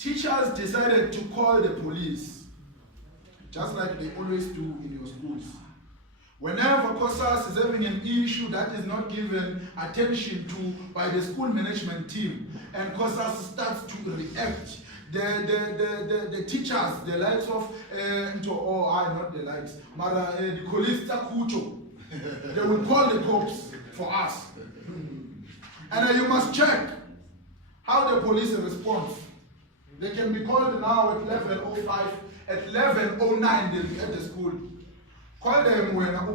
teachers decided to call the police, just like they always do in your schools. Whenever COSAS is having an issue that is not given attention to by the school management team, and COSAS starts to react, the teachers, the likes of, not the likes, but the Colista Kucho, they will call the cops for us. And you must check how the police responds. They can be called now at 11:05, at 11:09 they'll be at the school. Call them when or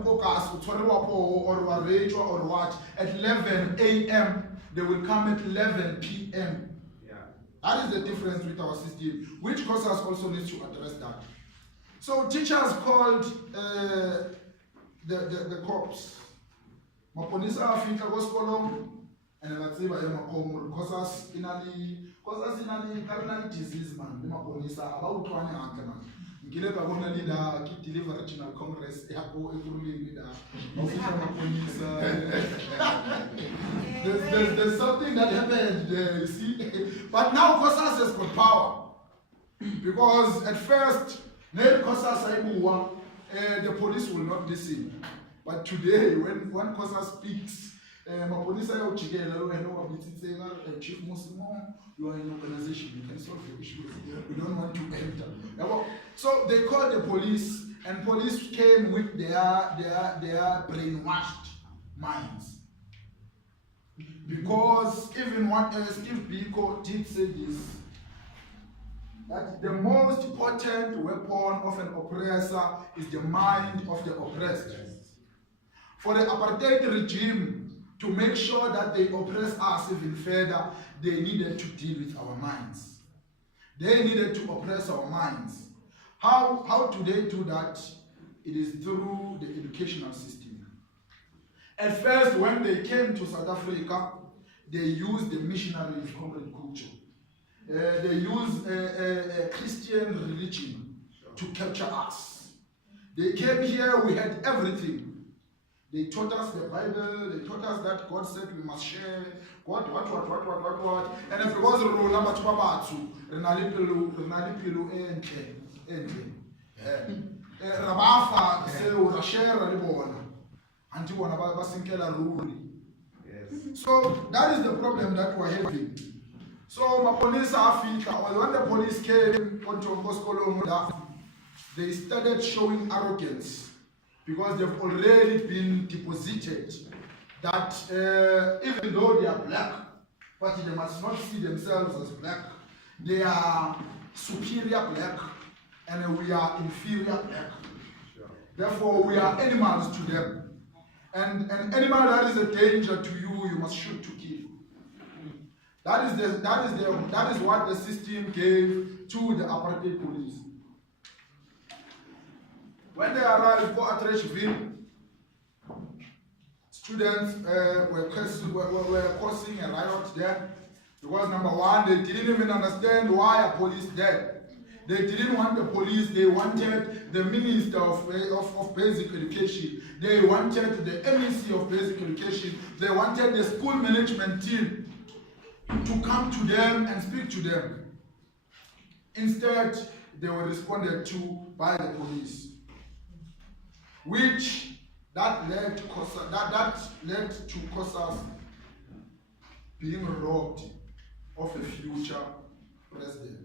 what, at 11 a.m. they will come at 11 p.m. Yeah. That is the difference with our system, which COSAS also needs to address that. So teachers called the cops. Maponisa afika kwesikolo and batsiba emakhomulu COSAS inali cardinal disease man maponisa abawuthwane hantle man. Ngile ba bona leader ki deliver regional congress yabo ekurulini da. Ofisa maponisa. There's something that happened there, you see. But now COSAS has got power. Because at first, the police will not listen. But today, when COSAS speaks, Chief Muslim, you are in organization, you can solve your issues. We don't want to enter. So they called the police, and police came with their brainwashed minds. Because even Steve Biko did say this, that the most potent weapon of an oppressor is the mind of the oppressed. For the apartheid regime to make sure that they oppress us even further, they needed to deal with our minds. They needed to oppress our minds. How do they do that? It is through the educational system. At first, when they came to South Africa, they used the missionary Congolese culture. They used a Christian religion to capture us. They came here, we had everything. They taught us the Bible, they taught us that God said we must share, what. And if it was a rule, number 2, Renalipilu Rabafa, say, Rashare, Ribona, until one of us in Kelaruli. So that is the problem that we're having. So my police Africa, when the police came onto Moscow, they started showing arrogance because they've already been deposited that even though they are black, but they must not see themselves as black. They are superior black and we are inferior black. Sure. Therefore, we are animals to them. And an animal that is a danger to you, you must shoot to kill. That is what the system gave to the apartheid police. When they arrived at Treshville, students were causing a riot there because number one, they didn't even understand why a police there. They didn't want the police, they wanted the Minister of Basic Education. They wanted the MEC of Basic Education. They wanted the school management team to come to them and speak to them. Instead, they were responded to by the police, which that led to COSAS being robbed of a future president.